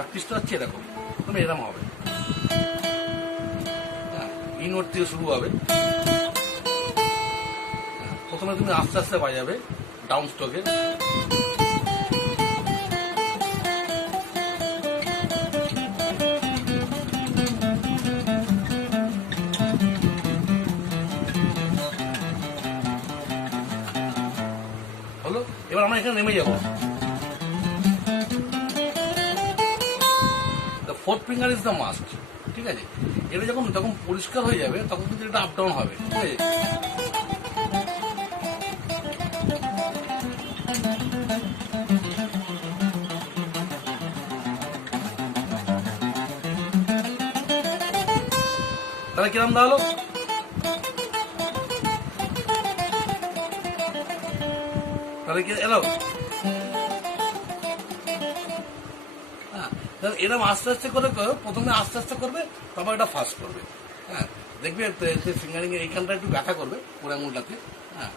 আর পিসটা হচ্ছে এরকম, তুমি এরকম হবে, ইনওয়ার্ড থেকে শুরু হবে। প্রথমে তুমি আস্তে আস্তে বাজাবে ডাউন স্ট্রোকে, হলো। এবার আমরা এখানে নেমে যাবো। Fourth finger is the must, ঠিক আছে। এটা যখন যখন পরিষ্কার হয়ে যাবে তখন কিন্তু এটা আপ ডাউন হবে, ঠিক আছে। তাহলে কিরম দাঁড়ালো? তাহলে কি এলো? এরকম আস্তে আস্তে করে প্রথমে আস্তে আস্তে করবে, তারপর এটা ফাস্ট করবে। হ্যাঁ, দেখবে ফিঙ্গারিং এইখানটা একটু ব্যথা করবে পুরো আঙুলটাতে। হ্যাঁ।